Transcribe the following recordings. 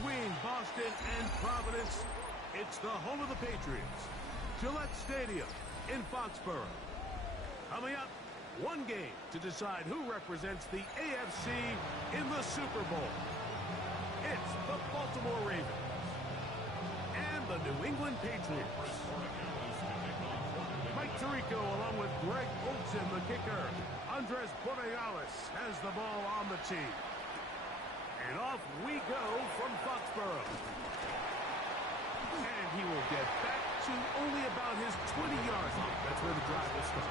between Boston and Providence. It's the home of the Patriots, Gillette Stadium in Foxborough. Coming up, one game to decide who represents the AFC in the Super Bowl. It's the Baltimore Ravens and the New England Patriots. Mike Tirico along with Greg Olsen, the kicker. Andres Borregales has the ball on the tee. And off we go from Foxborough. And he will get back to only about his 20-yard line. That's where the drive will start.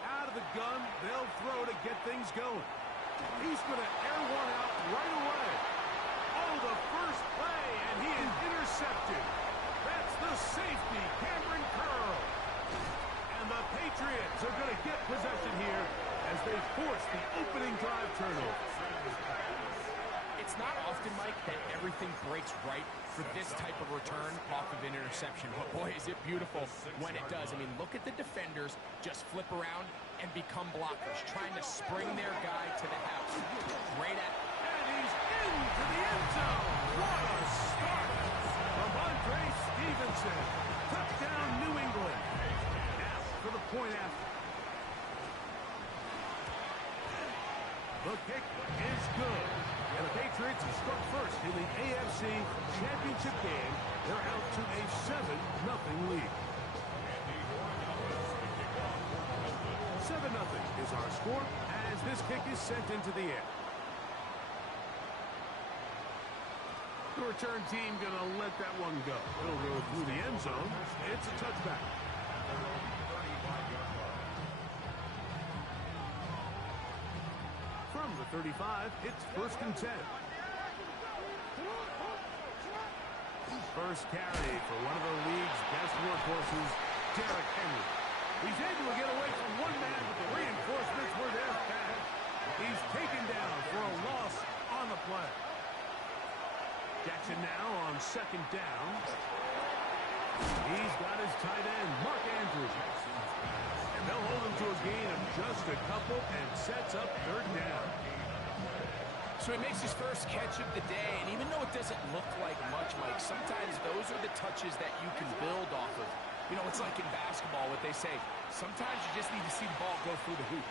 Out of the gun, they'll throw to get things going. He's going to air one out right away. Oh, the first play, and he is intercepted. That's the safety, Cameron Curl. And the Patriots are going to get possession here as they force the opening drive turnover. It's not often, Mike, that everything breaks right for this type of return off of an interception. But boy, is it beautiful when it does. I mean, look at the defenders just flip around and become blockers, trying to spring their guy to the house. Great at... And he's into the end zone. What a start from Andre Stevenson. Touchdown, New England. Now for the point after. The kick is good. And the Patriots have struck first in the AFC Championship game. They're out to a 7-0 lead. 7-0 is our score as this kick is sent into the air. The return team going to let that one go. It'll go through the end zone. It's a touchback. From the 35, it's 1st and 10. First carry for one of the league's best workhorses, Derrick Henry. He's able to get away from one man, but the reinforcements were there fast. He's taken down for a loss on the play. Jackson now on 2nd down. He's got his tight end, Mark Andrews. And they'll hold him to a gain of just a couple and sets up 3rd down. So he makes his first catch of the day, and even though it doesn't look like much, Mike, sometimes those are the touches that you can build off of. You know, it's like in basketball, what they say, sometimes you just need to see the ball go through the hoop.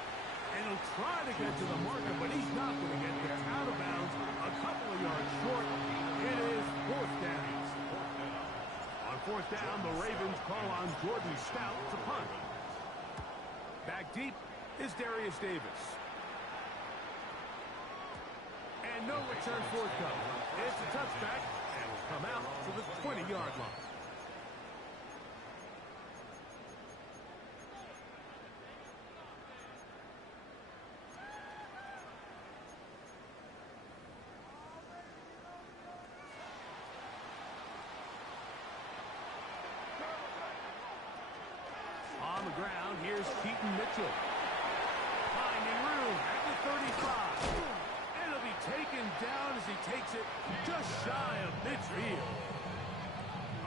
And he'll try to get to the marker, but he's not going to get there. Out of bounds, a couple of yards short. It is 4th down. On 4th down, the Ravens call on Jordan Stout to punt. Back deep is Darius Davis. And no return forthcoming. It's a touchback, and will come out to the 20-yard line. On the ground, here's Keaton Mitchell. Finding room at the 35. And he'll be taken down as he takes it just shy of midfield.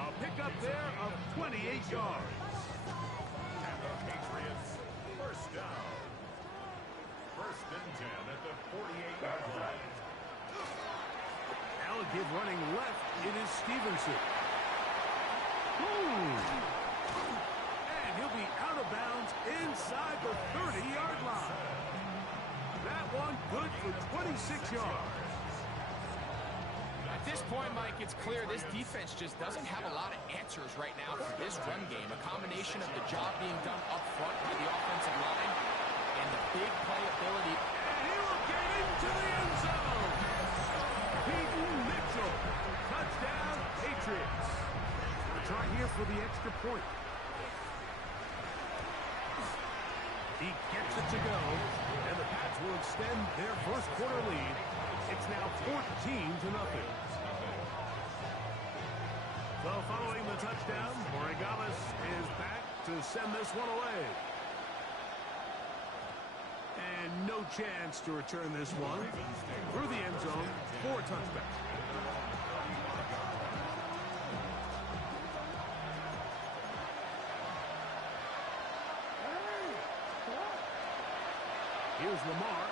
A pickup there of 28 yards. And the Patriots, 1st down. 1st and 10 at the 48-yard line. Now a kid running left, it is Stevenson. And he'll be out of bounds inside the 30-yard line. That one good for 26 yards. At this point, Mike, it's clear this defense just doesn't have a lot of answers right now for this run game. A combination of the job being done up front by the offensive line and the big playability. And he will get into the end zone. Keaton Mitchell. Touchdown, Patriots. We'll try here for the extra point. He gets it to go, and the Pats will extend their first quarter lead. It's now 14-0. So following the touchdown, Borregales is back to send this one away. And no chance to return this one. Through the end zone for a touchback. Here's Lamar.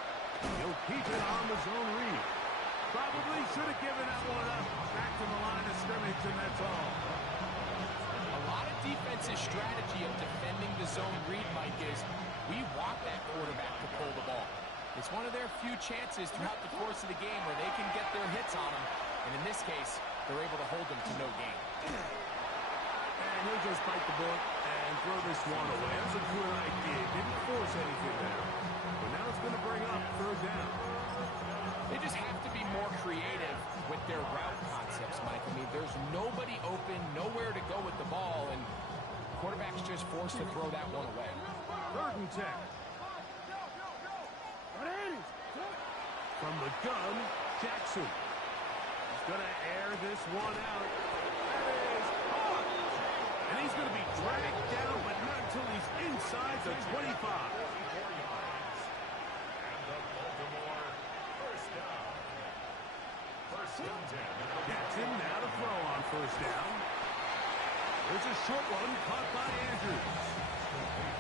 He'll keep it on the zone read. Probably should have given that one up. Back to the line of scrimmage, and that's all. A lot of defensive strategy of defending the zone read, Mike, is we want that quarterback to pull the ball. It's one of their few chances throughout the course of the game where they can get their hits on him. And in this case, they're able to hold them to no gain. And he'll just bite the bullet and throw this one away. That's a good idea. Didn't force anything there. But now it's going to bring up third down. They just have to be more creative with their route concepts, Mike. I mean, there's nobody open, nowhere to go with the ball, and quarterback's just forced to throw that one away. Third and 10. From the gun, Jackson. He's going to air this one out. That is caught. And he's going to be dragged down, but not until he's inside the 25. Jackson now to throw on first down. There's a short one caught by Andrews.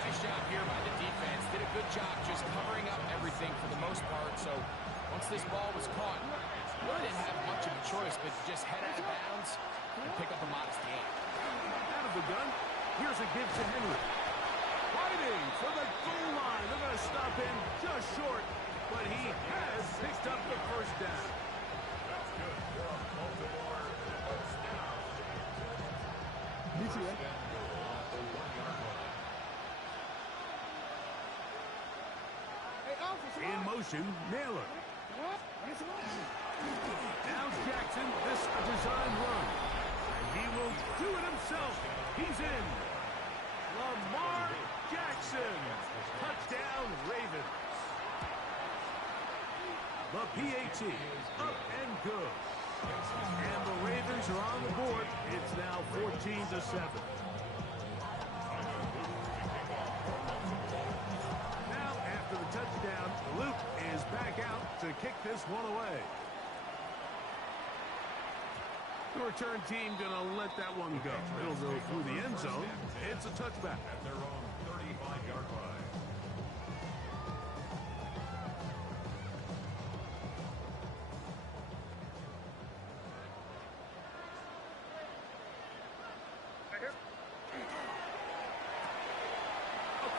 Nice job here by the defense. Did a good job just covering up everything for the most part. So once this ball was caught, really didn't have much of a choice but just head out of bounds and pick up a modest gain. Out of the gun, here's a give to Henry. Fighting for the goal line. They're going to stop him just short, but he has picked up the first down. In motion, Naylor. Now Jackson, this a design run. And he will do it himself. He's in. Lamar Jackson. Touchdown, Ravens. The PAT up and good. And the Ravens are on the board. It's now 14-7. Now, after the touchdown, Luke is back out to kick this one away. The return team gonna let that one go. It'll go through the end zone. It's a touchback. At their own 35-yard line.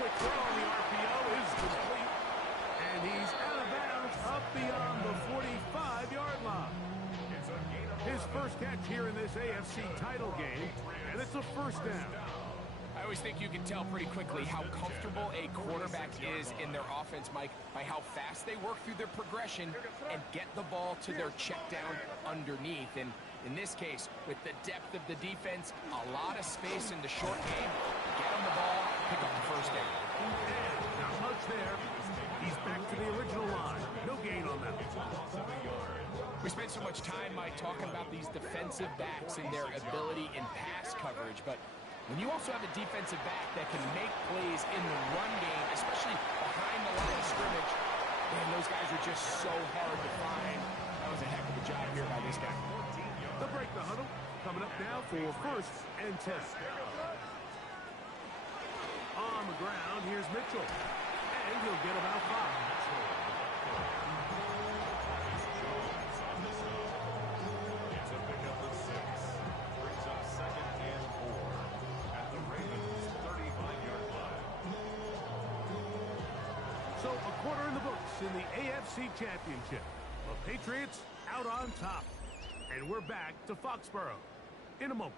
Quick throw on the RPO is complete, and he's out of bounds up beyond the 45-yard line. His first catch here in this AFC title game, and it's a first down. I always think you can tell pretty quickly how comfortable a quarterback is in their offense, Mike, by how fast they work through their progression and get the ball to their check down underneath. And in this case, with the depth of the defense, a lot of space in the short game, get him the ball, pick up the first down. And not much there. He's back to the original line. No gain on that. We spent so much time, Mike, talking about these defensive backs and their ability in pass coverage, but when you also have a defensive back that can make plays in the run game, especially behind the line of scrimmage, man, those guys are just so hard to find. That was a heck of a job here by this guy. They'll break the huddle. Coming up now for first and 10. On the ground, here's Mitchell. And he'll get about 5. So a quarter in the books in the AFC Championship. The Patriots out on top. And we're back to Foxborough in a moment.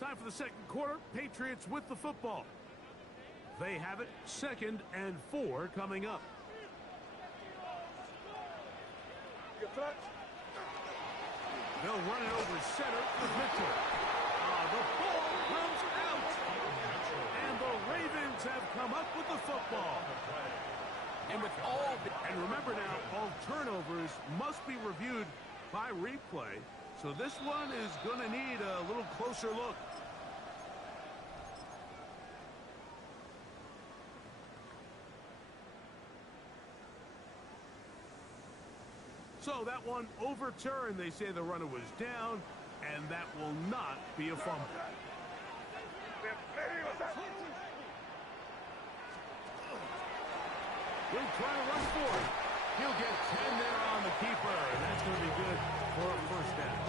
Time for the second quarter. Patriots with the football. They have it 2nd and 4 coming up. They'll run it over center with Mitchell. The ball comes out. And the Ravens have come up with the football. And remember now, all turnovers must be reviewed by replay. So this one is going to need a little closer look. So that one overturned. They say the runner was down, and that will not be a fumble. He'll try to run for it. He'll get 10 there on the keeper, and that's going to be good for a first down.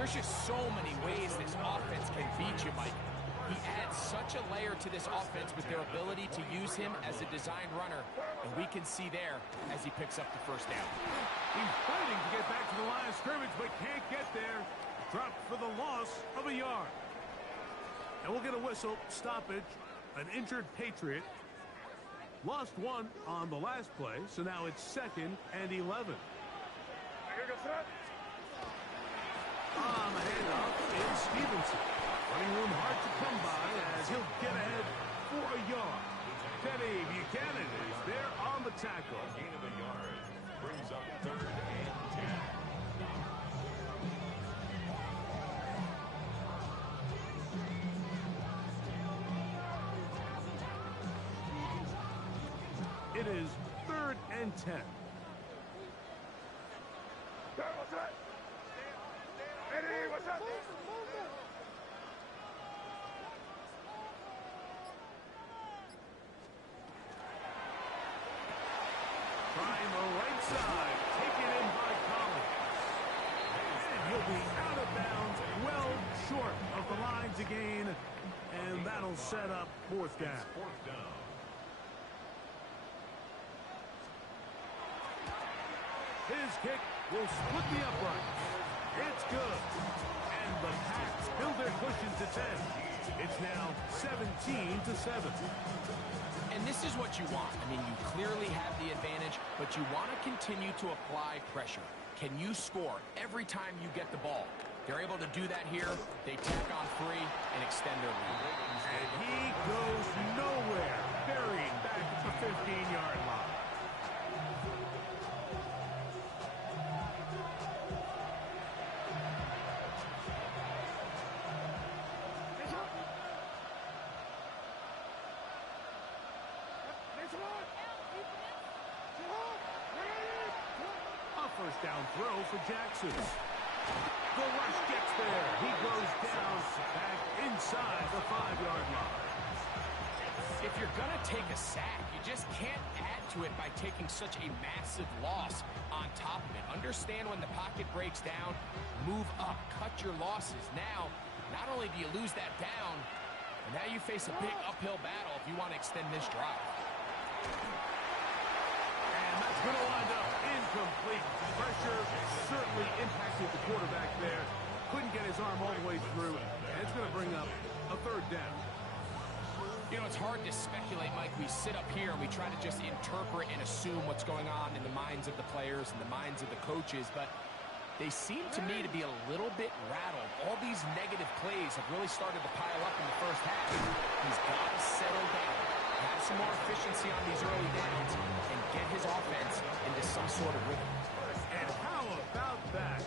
There's just so many ways this offense can beat you, Mike. He adds such a layer to this offense with their ability to use him as a design runner, and we can see there as he picks up the first down. He's fighting to get back to the line of scrimmage, but can't get there. Dropped for the loss of a yard. And we'll get a whistle, stoppage, an injured Patriot. Lost one on the last play, so now it's 2nd and 11. On the handoff is Stevenson. Running room hard to come by as he'll get ahead for a yard. Teddy Buchanan is there on the tackle. Gain of a yard brings up 3rd and 10. It is 3rd and 10. Trying the right side, taken in by Collins. And he'll be out of bounds, well short of the line to gain, and that'll set up 4th down. 4th down. His kick will split the uprights. It's good. And the Pats build their cushion to 10. It's now 17-7. And this is what you want. I mean, you clearly have the advantage, but you want to continue to apply pressure. Can you score every time you get the ball? They're able to do that here. They tack on 3 and extend their lead. And he goes nowhere. Buried back at the 15-yard line. First down throw for Jackson. The rush gets there. He goes down back inside the 5-yard line. If you're going to take a sack, you just can't add to it by taking such a massive loss on top of it. Understand when the pocket breaks down, move up, cut your losses. Now, not only do you lose that down, but now you face a big uphill battle if you want to extend this drive. And that's going to wind up incomplete. Pressure certainly impacted the quarterback there. Couldn't get his arm all the way through. And it's going to bring up a 3rd down. You know, it's hard to speculate, Mike. We sit up here and we try to just interpret and assume what's going on in the minds of the players and the minds of the coaches, but they seem to me to be a little bit rattled. All these negative plays have really started to pile up in the first half. He's got to settle down, have some more efficiency on these early downs, and get his offense into some sort of rhythm. And how about that?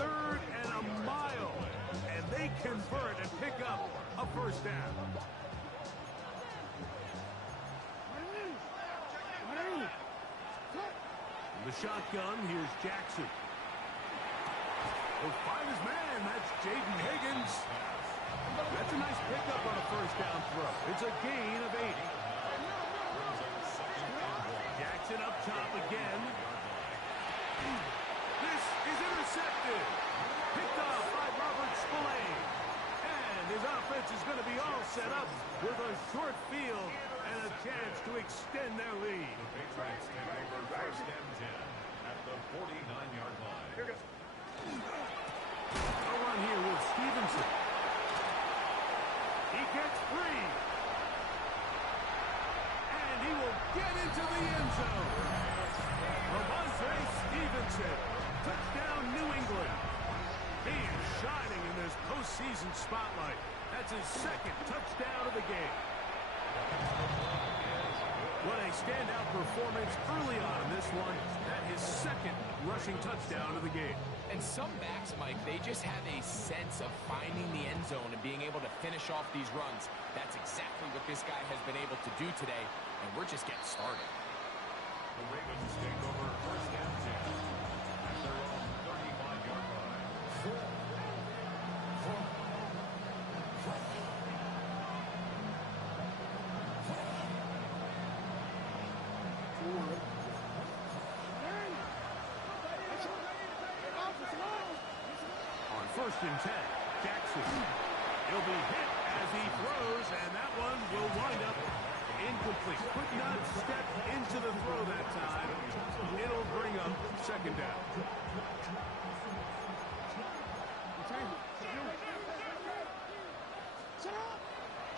3rd and a mile. And they convert and pick up a first down. The shotgun, here's Jackson. Will find his man. That's Jaden Higgins. That's a nice pickup on a first down throw. It's a gain of 8. Jackson up top again. This is intercepted. Picked off by Robert Spillane. And his offense is going to be all set up with a short field and a chance to extend their lead. The Patriots take over 1st and 10 at the 49-yard line. A run here with Stevenson. He gets free. And he will get into the end zone. Ramondre Stevenson. Touchdown, New England. He is shining in this postseason spotlight. That's his 2nd touchdown of the game. What a standout performance early on in this one. That his 2nd rushing touchdown of the game. And some backs, Mike, they just have a sense of finding the end zone and being able to finish off these runs. That's exactly what this guy has been able to do today, and we're just getting started. The Ravens take over 1st and 10. First and 10. Jackson. He'll be hit as he throws, and that one will wind up incomplete. Could not step into the throw that time. It'll bring up second down.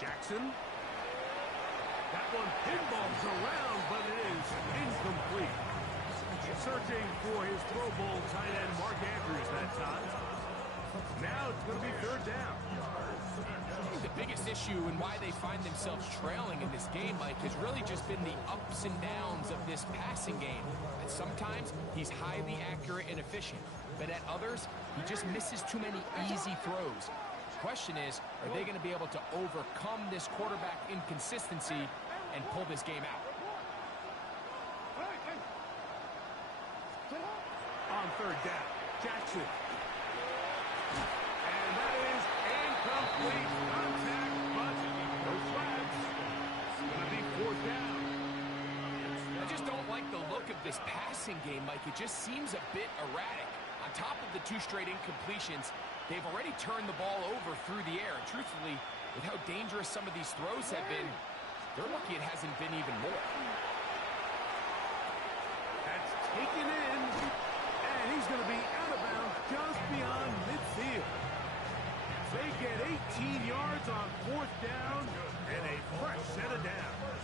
Jackson. That one pinballs around, but it is incomplete. Searching for his Pro Bowl tight end Mark Andrews that time. Now it's going to be third down. I think the biggest issue and why they find themselves trailing in this game, Mike, has really just been the ups and downs of this passing game. And sometimes he's highly accurate and efficient, but at others, he just misses too many easy throws. The question is, are they going to be able to overcome this quarterback inconsistency and pull this game out? On third down, Jackson. And that is incomplete. Contact, but no flags. It's going to be fourth down. I just don't like the look of this passing game, Mike. It just seems a bit erratic. On top of the 2 straight incompletions, they've already turned the ball over through the air. And truthfully, with how dangerous some of these throws have been, they're lucky it hasn't been even more. That's taken in, and he's going to be out of bounds just beyond midfield. They get 18 yards on fourth down and a fresh set of downs.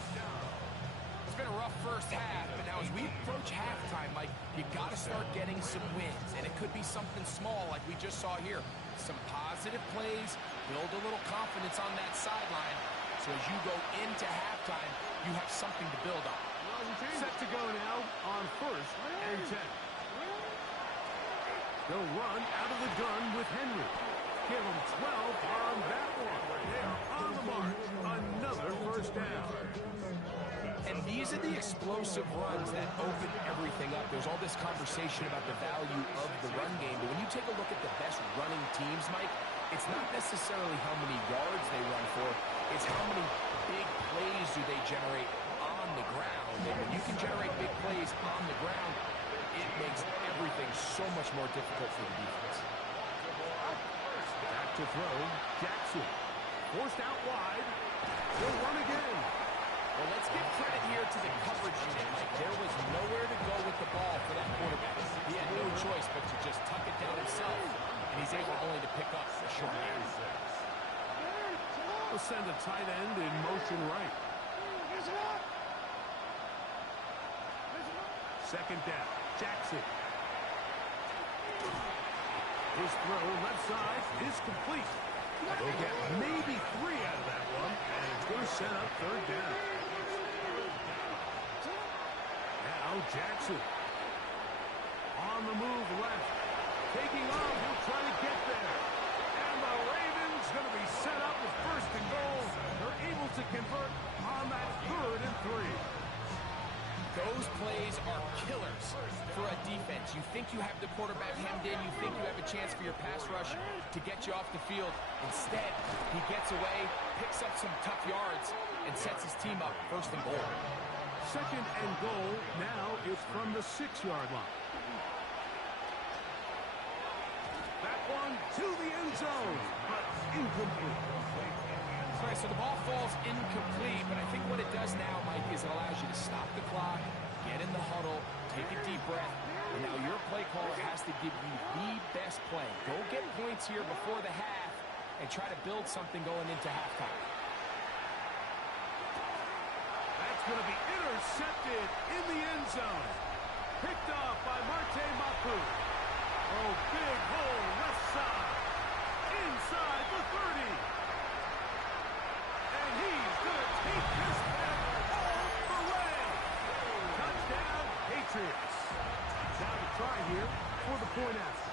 It's been a rough first half, but now as we approach halftime, Mike, you got to start getting some wins, and it could be something small like we just saw here. Some positive plays, build a little confidence on that sideline, so as you go into halftime, you have something to build on. Set to go now on first and 10. They'll run out of the gun with Henry. Give him 12 on that one. They are on the march. Another first down. And these are the explosive runs that open everything up. There's all this conversation about the value of the run game, but when you take a look at the best running teams, Mike, it's not necessarily how many yards they run for, it's how many big plays do they generate on the ground. And when you can generate big plays on the ground, it makes everything so much more difficult for the defense. Back to throw, Jackson. Forced out wide. He'll run again. Well, let's give credit here to the coverage unit, Mike. There was nowhere to go with the ball for that quarterback. He had no choice but to just tuck it down himself, and he's able only to pick up a short gain. We'll send a tight end in motion right. Second down, Jackson. His throw left side is complete. They'll get maybe 3 out of that one, and it's going to set up third down. Now Jackson. On the move left. Taking off, he'll try to get there. And the Ravens going to be set up with first and goal. They're able to convert on that third and 3. Those plays are killers for a defense. You think you have the quarterback hemmed in. You think you have a chance for your pass rush to get you off the field. Instead, he gets away, picks up some tough yards, and sets his team up first and goal. Second and goal. Now it's from the 6-yard line. That one to the end zone, but incomplete. Right, so the ball falls incomplete, but I think what it does now, Mike, is it allows you to stop the clock, get in the huddle, take a deep breath, and now your play caller has to give you the best play. Go get points here before the half and try to build something going into halftime. That's going to be intercepted in the end zone. Picked off by Marte Mapu. Oh, big hole left side. Inside the 30. And he's going to take this back all the way. Touchdown, Patriots. Now to try here for the point after.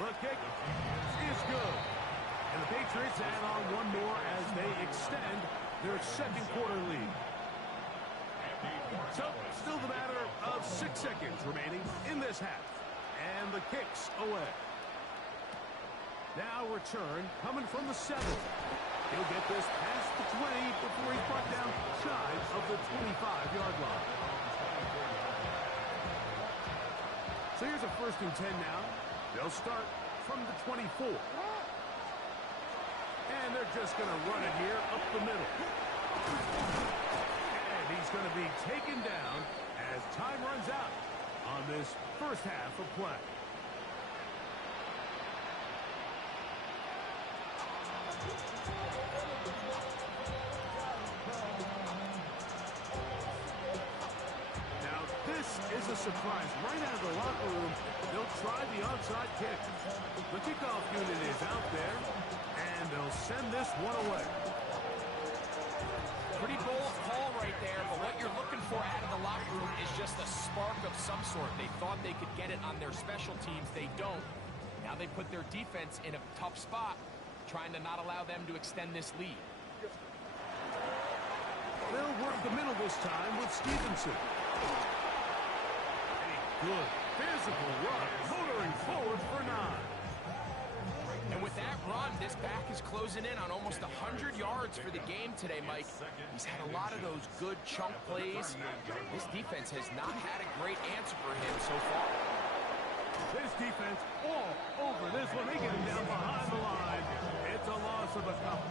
The kick is good. And the Patriots add on one more as they extend their second quarter lead. So, still the matter of 6 seconds remaining in this half. And the kick's away. Now return coming from the 7. He'll get this past the 20 before he's brought down shy of the 25-yard line. So here's a 1st and 10 now. They'll start from the 24. And they're just going to run it here up the middle. And he's going to be taken down as time runs out on this first half of play. Now, this is a surprise. Right out of the locker room, they'll try the onside kick. The kickoff unit is out there, and they'll send this one away. Pretty bold call right there, but what you're looking for out of the locker room is just a spark of some sort. They thought they could get it on their special teams. They don't. Now they put their defense in a tough spot, trying to not allow them to extend this lead. They'll work the middle this time with Stevenson. A good physical run, motoring forward for 9. And with that run, this back is closing in on almost 100 yards for the game today, Mike. He's had a lot of those good chunk plays. This defense has not had a great answer for him so far. This defense all over this one. They get him down behind the line. It's a loss of a couple.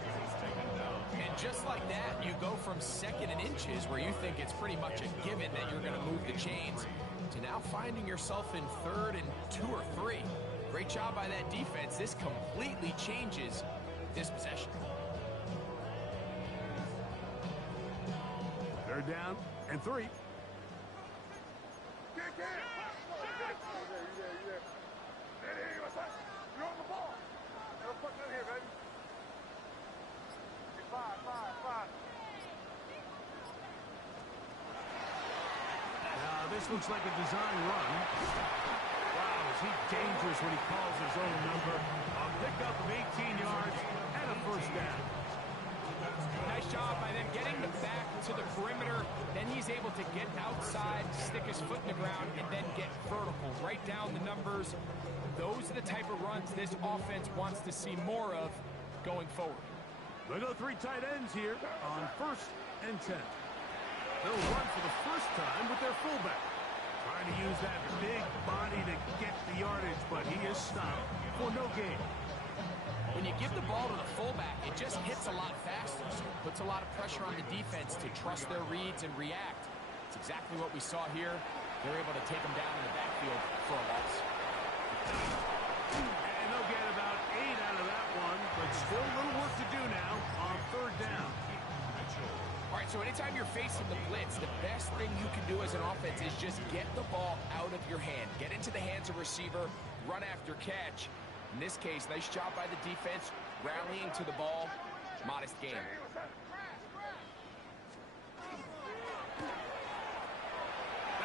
And just like that, you go from 2nd and inches, where you think it's pretty much a given that you're going to move the chains, to now finding yourself in 3rd and 2 or 3. Great job by that defense. This completely changes this possession. 3rd down and 3. Now, this looks like a design run. Wow, is he dangerous when he calls his own number. A pickup of 18 yards and a 1st down. Nice job by them getting the back to the perimeter. Then he's able to get outside, stick his foot in the ground, and then get vertical. Right down the numbers. Those are the type of runs this offense wants to see more of going forward. They go 3 tight ends here on 1st and 10. They'll run for the first time with their fullback. Trying to use that big body to get the yardage, but he is stopped for no gain. When you give the ball to the fullback, it just hits a lot faster. So it puts a lot of pressure on the defense to trust their reads and react. It's exactly what we saw here. They're able to take them down in the backfield for a loss. And they'll get about 8 out of that one, but still a little work to do now on 3rd down. All right, so anytime you're facing the blitz, the best thing you can do as an offense is just get the ball out of your hand. Get into the hands of receiver, run after catch. In this case, nice job by the defense, rallying to the ball. Modest gain. That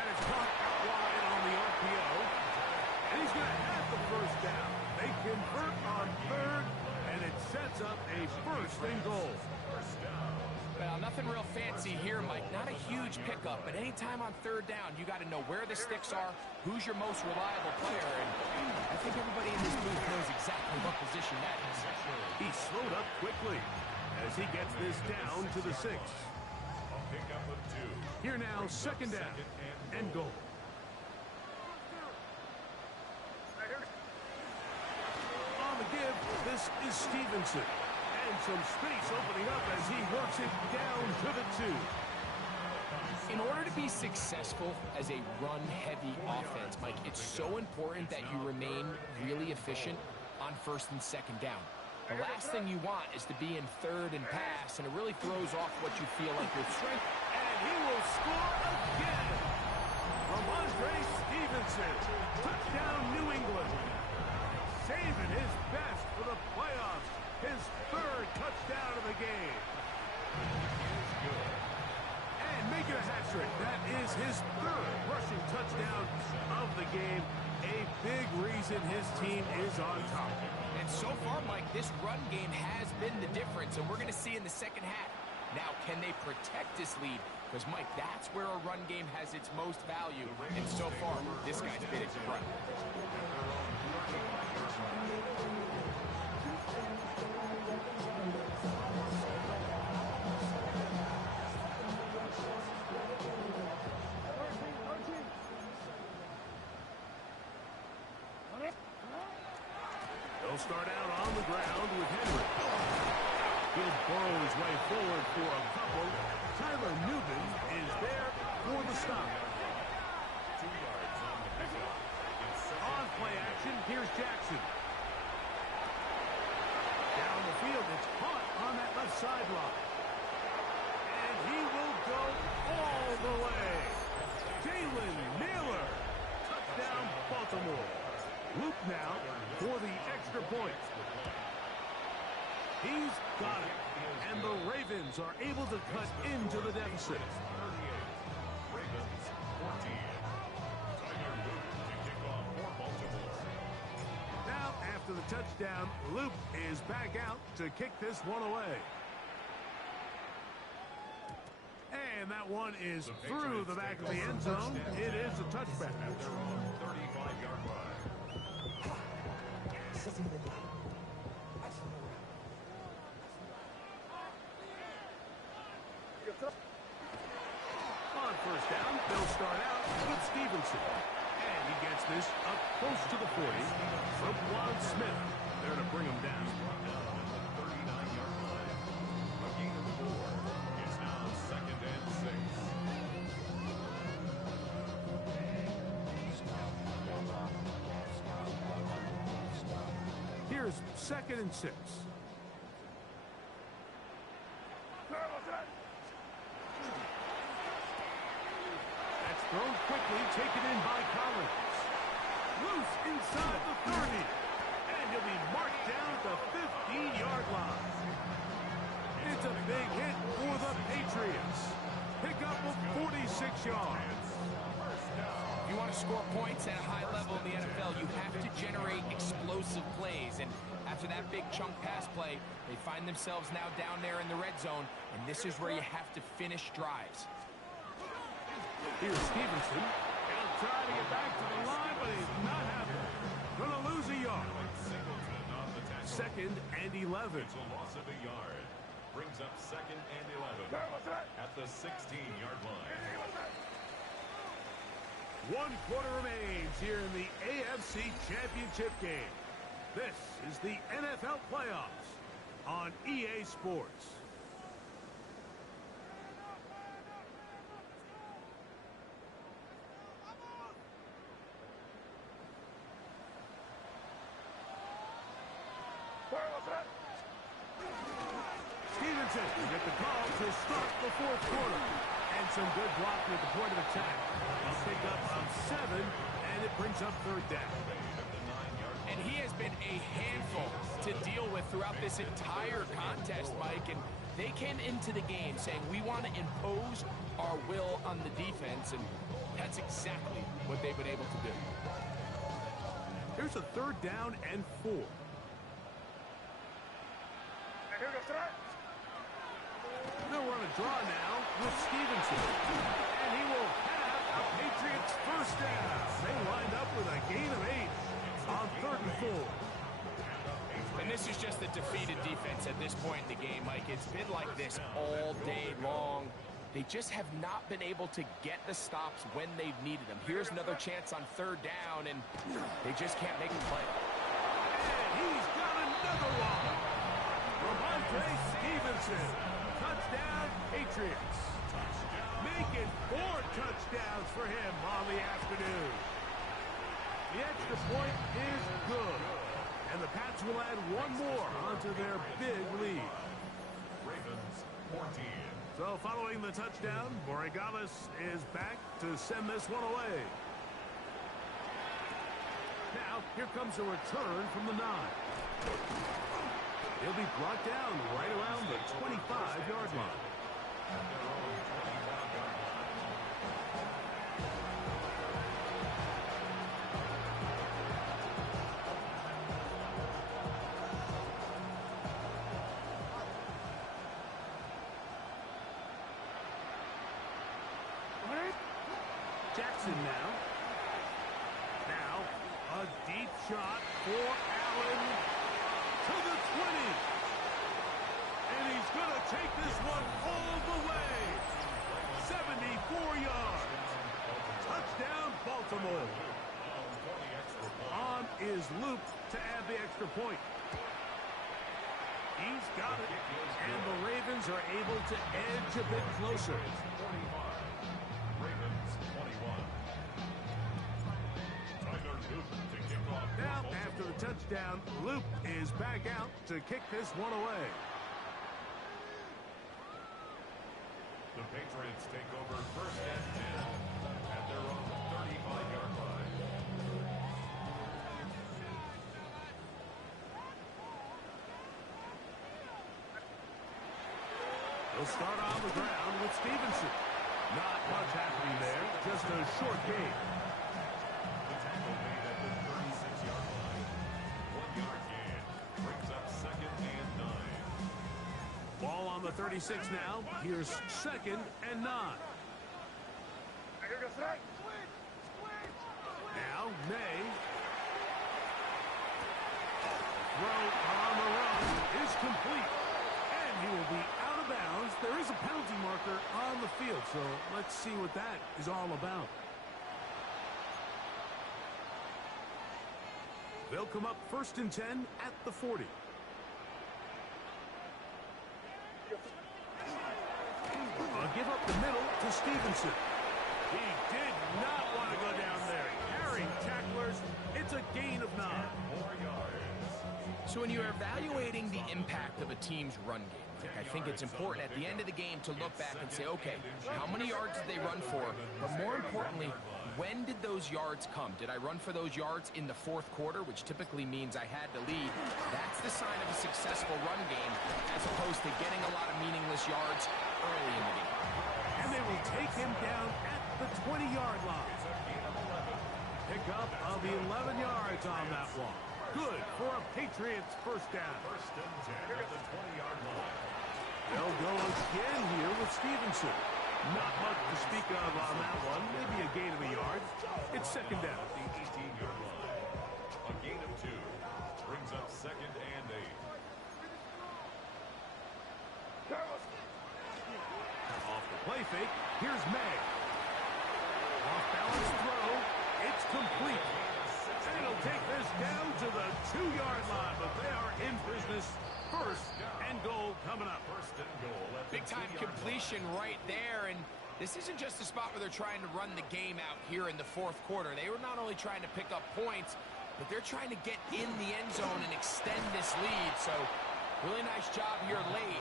is caught out wide on the RPO. And he's going to have the 1st down. They convert on 3rd, and it sets up a 1st and goal. Well, nothing real fancy here, Mike. Not a huge pickup, but anytime on 3rd down, you got to know where the sticks are, who's your most reliable player, and I think everybody in this booth knows exactly what position that is. He slowed up quickly as he gets this down to the 6. Here now, 2nd down and goal. On the give, this is Stevenson. And some space opening up as he works it down to the 2. In order to be successful as a run-heavy offense, Mike, it's so important that you remain really efficient on 1st and 2nd down. The last thing you want is to be in 3rd and pass, and it really throws off what you feel like your strength. And he will score again. Ramondre Stevenson. Touchdown, New England. Saving his best for the playoffs. His 3rd touchdown of the game. And making a hat trick. That is his 3rd rushing touchdown of the game. A big reason his team is on top. And so far, Mike, this run game has been the difference, and we're going to see in the 2nd half. Now, can they protect this lead? Because, Mike, that's where a run game has its most value. And so far, this guy's been it front. start out on the ground with Henry. He'll burrow his way forward for a couple. Tyler Newman is there for the stop. 2 yards on the pickup. On play action, here's Jackson. Down the field, it's caught on that left sideline. And he will go all the way. Jalen Naylor. Touchdown, Baltimore. Loop now for the extra point. He's got it. And the Ravens are able to cut into the deficit. 38. Ravens 14. Tyler Loop to kick off for Baltimore. Now, after the touchdown, Loop is back out to kick this one away. And that one is through the back of the end zone. It is a touchback. At their own 35-yard line. On first down, they'll start out with Stevenson. And he gets this up close to the 40. Roquan Smith there to bring him down. Down at the 39-yard line. A gain of 4. It's now 2nd and 6. Here's 2nd and 6. That's thrown quickly, taken in by Collins. Loose inside the 30. And he'll be marked down at the 15-yard line. It's a big hit for the Patriots. Pick up of 46 yards. If you want to score points at a high level in the NFL, you have to generate explosive plays. And after that big chunk pass play, they find themselves now down there in the red zone. And this is where you have to finish drives. Here's Stevenson. He'll try to get back to the line, but he's not having it. Gonna lose a yard. Singleton on the tackle. 2nd and 11. It's a loss of a yard. Brings up 2nd and 11 at the 16-yard line. 1 quarter remains here in the AFC Championship game. This is the NFL playoffs on EA Sports. Stevenson get the call to start the 4th quarter. And some good blocking at the point of attack. A pickup of 7, and it brings up 3rd down. And he has been a handful to deal with throughout this entire contest, Mike. And they came into the game saying, we want to impose our will on the defense. And that's exactly what they've been able to do. Here's a 3rd down and 4. They'll run a draw now with Stevenson. And he will have a Patriots 1st down. They wind up with a gain of 8 on 3rd and 4. And this is just a defeated defense at this point in the game, Mike. It's been like this all day long. They just have not been able to get the stops when they've needed them. Here's another chance on 3rd down, and they just can't make a play. And he's got another one. Ramondre Stevenson. Touchdown, Patriots. Making 4 touchdowns for him on the afternoon. The extra point is good. And the Pats will add 1 more onto their big lead. Ravens 14. So following the touchdown, Borregales is back to send this one away. Now, here comes a return from the 9. He'll be brought down right around the 25-yard line. At their own 25-yard line. Jackson now. Now, a deep shot for Allen to the 20. And he's going to take this one all the way. 74 yards. Touchdown, Baltimore. On is Loop to add the extra point. He's got it. And the Ravens are able to edge a bit closer. 45. Ravens 21. Tyler Loop to kick off. Now, after the touchdown, Loop is back out to kick this one away. The Patriots take over first and 10 at their own 35-yard line. They'll start on the ground with Stevenson. Not much happening there, just a short gain. The tackle made at the 36-yard line. 1-yard gain brings up second and 9. Ball on the 36 now. Here's second and 9. Now, May. Throw on the run is complete. And he will be out of bounds. There is a penalty marker on the field, so let's see what that is all about. They'll come up first and 10 at the 40. Give up the middle to Stevenson. He did not want to go down there. Carrying tacklers, it's a gain of 9. 4 yards. So when you're evaluating the impact of a team's run game, Mike, I think it's important at the end of the game to look back and say, okay, how many yards did they run for? But more importantly, when did those yards come? Did I run for those yards in the fourth quarter, which typically means I had to lead? That's the sign of a successful run game, as opposed to getting a lot of meaningless yards early in the game. And they will take him down at the 20-yard line. Pickup of 11 yards on that one. Good for a Patriots first down. First and 10 at the 20-yard line. They'll go again here with Stevenson. Not much to speak of on that one. Maybe a gain of a yard. It's second down. The 18-yard line. A gain of 2 brings up second and 8. Off the play fake, here's May. Off balance throw, it's complete. And he'll take this down to the 2-yard line, but they are in business. First and goal coming up. First and goal at the Big time 2-yard completion right there, and this isn't just a spot where they're trying to run the game out here in the fourth quarter. They were not only trying to pick up points, but they're trying to get in the end zone and extend this lead. So really nice job here late.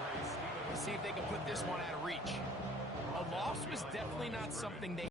Let's see if they can put this one out of reach. A loss was definitely not something they